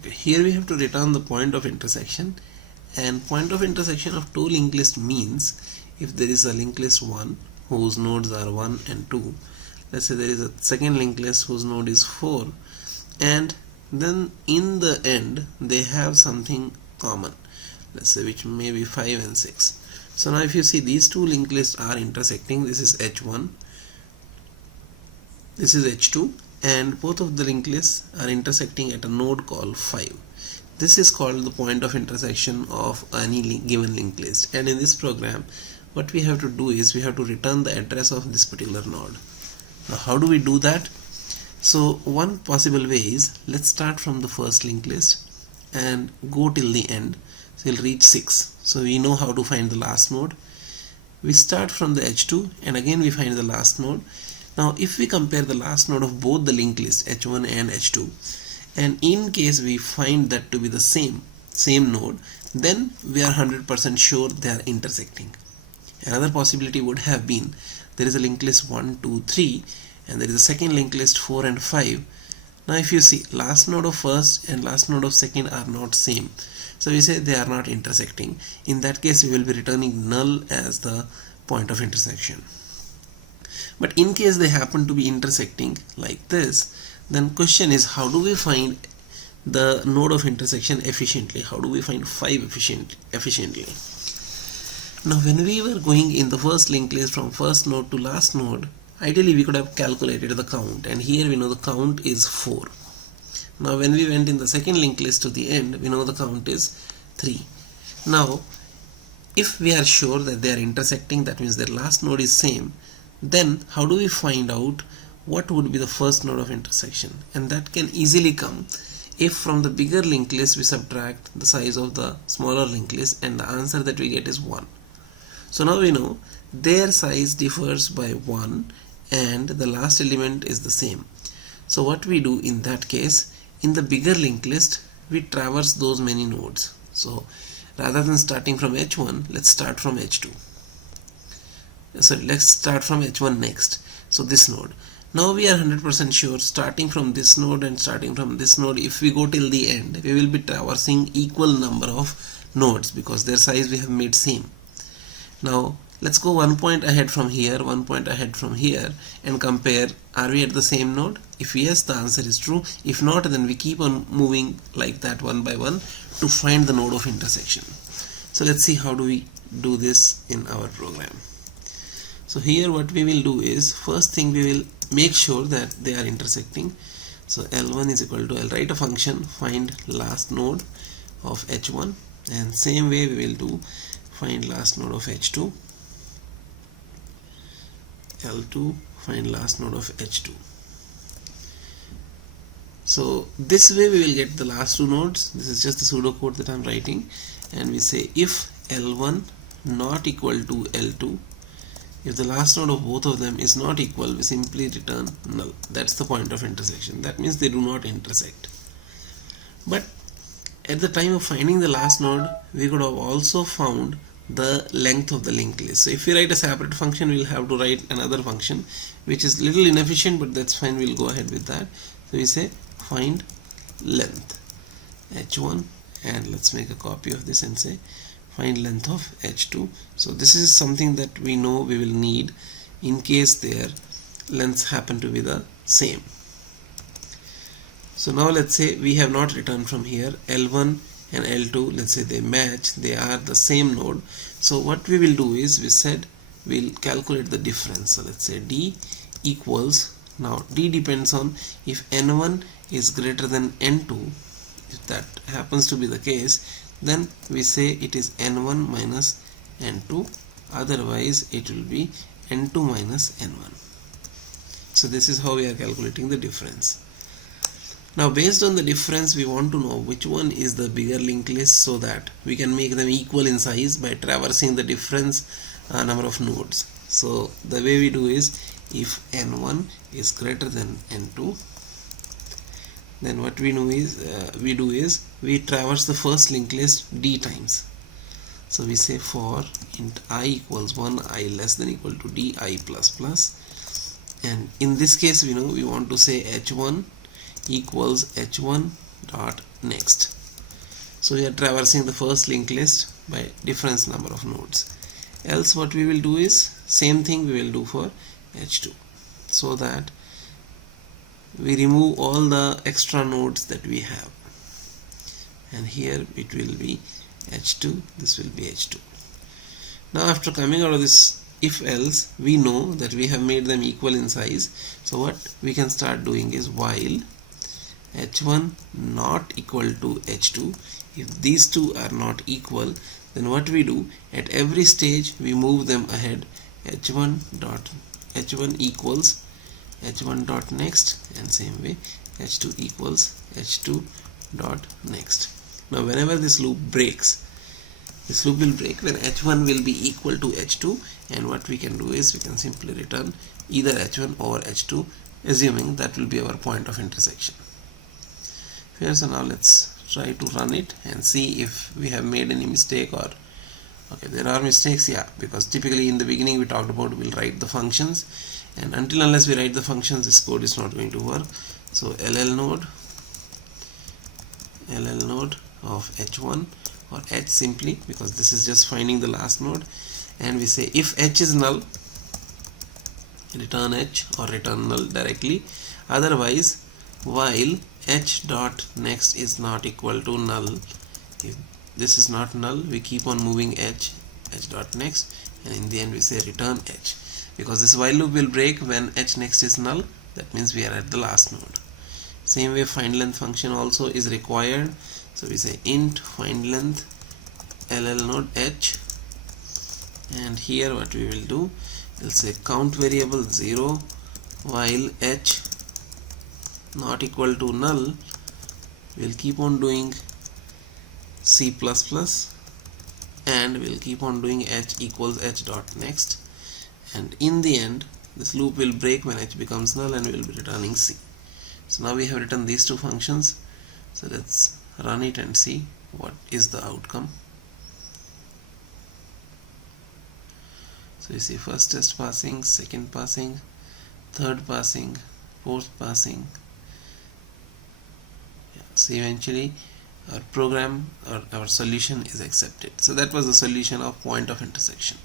Okay, here we have to return the point of intersection, and point of intersection of two linked lists means if there is a linked list 1 whose nodes are 1 and 2, let's say there is a second linked list whose node is 4, and then in the end they have something common, let's say which may be 5 and 6. So now if you see these two linked lists are intersecting, this is H1, this is H2, and both of the linked lists are intersecting at a node called 5. This is called the point of intersection of any given linked list, and in this program what we have to do is we have to return the address of this particular node. Now how do we do that? So one possible way is, let's start from the first linked list and go till the end, so we'll reach 6. So we know how to find the last node. We start from the H2 and again we find the last node. Now if we compare the last node of both the linked list H1 and H2, and in case we find that to be the same node, then we are 100% sure they are intersecting. Another possibility would have been, there is a linked list 1, 2, 3 and there is a second linked list 4 and 5. Now if you see, last node of first and last node of second are not same, so we say they are not intersecting. In that case we will be returning null as the point of intersection. But in case they happen to be intersecting like this, then question is, how do we find the node of intersection efficiently? How do we find 5 efficiently? Now when we were going in the first linked list from first node to last node, ideally we could have calculated the count, and here we know the count is 4. Now when we went in the second linked list to the end, we know the count is 3. Now if we are sure that they are intersecting, that means their last node is same, then how do we find out what would be the first node of intersection? And that can easily come if from the bigger linked list we subtract the size of the smaller linked list, and the answer that we get is 1. So now we know their size differs by 1 and the last element is the same. So what we do in that case, in the bigger linked list we traverse those many nodes. So rather than starting from H1, let's start from H2. So let's start from H1 next. So this node. Now we are 100% sure, starting from this node and starting from this node, if we go till the end, we will be traversing equal number of nodes because their size we have made same. Now let's go 1 point ahead from here, 1 point ahead from here, and compare, are we at the same node? If yes, the answer is true. If not, then we keep on moving like that one by one to find the node of intersection. So let's see how do we do this in our program. So here what we will do is, first thing we will make sure that they are intersecting. So L1 is equal to, I'll write a function find last node of H1, and same way we will do find last node of H2, L2 find last node of H2. So this way we will get the last two nodes. This is just the pseudocode that I'm writing, and we say if L1 not equal to L2, if the last node of both of them is not equal, we simply return null. That's the point of intersection. That means they do not intersect. But at the time of finding the last node, we could have also found the length of the linked list. So if we write a separate function, we'll have to write another function which is little inefficient, but that's fine, we'll go ahead with that. So we say find length H1, and let's make a copy of this and say find length of H2. So this is something that we know we will need in case their lengths happen to be the same. So now let's say we have not returned from here L1 and L2, let's say they match, they are the same node. So what we will do is, we said we'll calculate the difference. So let's say D equals, now D depends on if N1 is greater than N2. If that happens to be the case, then we say it is N1 minus N2, otherwise it will be N2 minus N1. So this is how we are calculating the difference. Now based on the difference, we want to know which one is the bigger linked list so that we can make them equal in size by traversing the difference number of nodes. So the way we do is, if N1 is greater than N2, then what we do is we traverse the first linked list D times. So we say for int I equals 1, I less than equal to D I plus plus, and in this case we know we want to say H1 equals H1 dot next. So we are traversing the first linked list by difference number of nodes. Else what we will do is same thing we will do for H2, so that we remove all the extra nodes that we have, and here it will be H2, this will be H2. Now after coming out of this if else, we know that we have made them equal in size. So what we can start doing is while H1 not equal to H2, if these two are not equal, then what we do, at every stage we move them ahead. H1 equals H1 dot next, and same way H2 equals H2 dot next. Now whenever this loop breaks, this loop will break when H1 will be equal to H2, and what we can do is we can simply return either H1 or H2, assuming that will be our point of intersection. Here, so now let's try to run it and see if we have made any mistake, or okay, there are mistakes, yeah, because typically in the beginning we talked about we'll write the functions, and until unless we write the functions, this code is not going to work. So LL node of H1, or H simply, because this is just finding the last node, and we say if H is null, return H or return null directly. Otherwise, while H dot next is not equal to null, if this is not null, we keep on moving H dot next, and in the end we say return H, because this while loop will break when H next is null. That means we are at the last node. Same way find length function also is required. So we say int find length LL node H, and here what we will do, we'll say count variable 0 while H not equal to null. We'll keep on doing C++, and we'll keep on doing H equals H dot next, and in the end this loop will break when H becomes null, and we'll be returning C. So now we have written these two functions. So let's run it and see what is the outcome. So you see first test passing, second passing, third passing, fourth passing. Yeah, so eventually our program or our solution is accepted. So that was the solution of point of intersection.